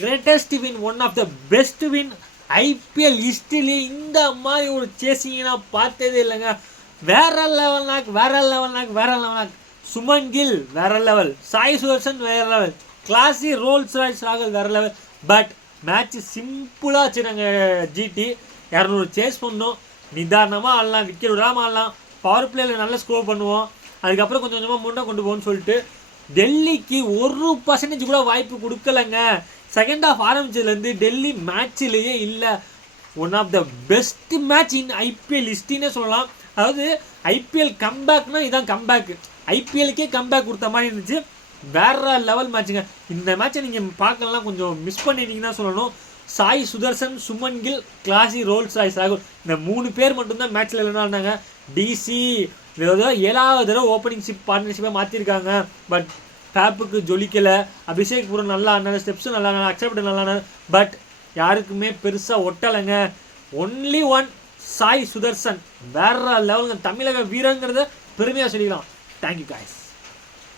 Greatest win, one of the best win IPL ஹிஸ்ட்ரியிலே. இந்த மாதிரி ஒரு சேசிங்க நான் பார்த்ததே இல்லைங்க. வேற லெவல் நாக். சுமன் கில் வேற லெவல், சாய் சுதர்சன் வேற லெவல், கிளாசி ரோல்ஸ் ராய்ஸ் ராகுல் வேற லெவல். பட் மேட்ச் சிம்பிளாக வச்சுருங்க. ஜிடி 200 சேஸ் பண்ணோம், நிதானமாக ஆடலாம், விக்கெட் விடாமல் ஆடலாம், பவர் பிளேயில் நல்லா ஸ்கோர் பண்ணுவோம், அதுக்கப்புறம் கொஞ்சம் கொஞ்சமாக முன்னே கொண்டு போகணும்னு சொல்லிட்டு டெல்லிக்கு 1% கூட வாய்ப்பு கொடுக்கலங்க. செகண்ட் ஹாஃப் ஆரம்பிச்சதுலேருந்து டெல்லி மேட்ச்லேயே இல்லை. One of the best match in IPL ஹிஸ்ட்ரினே சொல்லலாம். அதாவது ஐபிஎல் கம்பேக்னா இதான் கம்பேக், ஐபிஎலுக்கே கம்பேக் கொடுத்த மாதிரி இருந்துச்சு. வேற லெவல் மேட்சுங்க. இந்த மேட்சை நீங்கள் பார்க்கலாம், கொஞ்சம் மிஸ் பண்ணிட்டீங்கன்னா சொல்லணும். Sai Sudharsan, Suman Gill, classy Rolls Royce ராகுல், இந்த 3 பேர் மட்டும்தான் மேட்ச்சில் இல்லைன்னா இருந்தாங்க. டிசி 7வது தடவை ஓப்பனிங் பார்ட்னர்ஷிப்பாக மாற்றிருக்காங்க. பட் ஃபேப்புக்கு ஜொலிக்கலை. அபிஷேக் பூரன் நல்லா ஆனார், ஸ்டெப்ஸும் நல்லா ஆனார், அக்ஷப்ட் நல்லா ஆனார். பட் யாருக்குமே பெருசாக ஒட்டலைங்க. ஒன்லி ஒன் சாய் சுதர்சன் வேற லெவலுங்க. தமிழக வீரங்கிறத பெருமையாக சொல்லிக்கலாம். Thank you guys.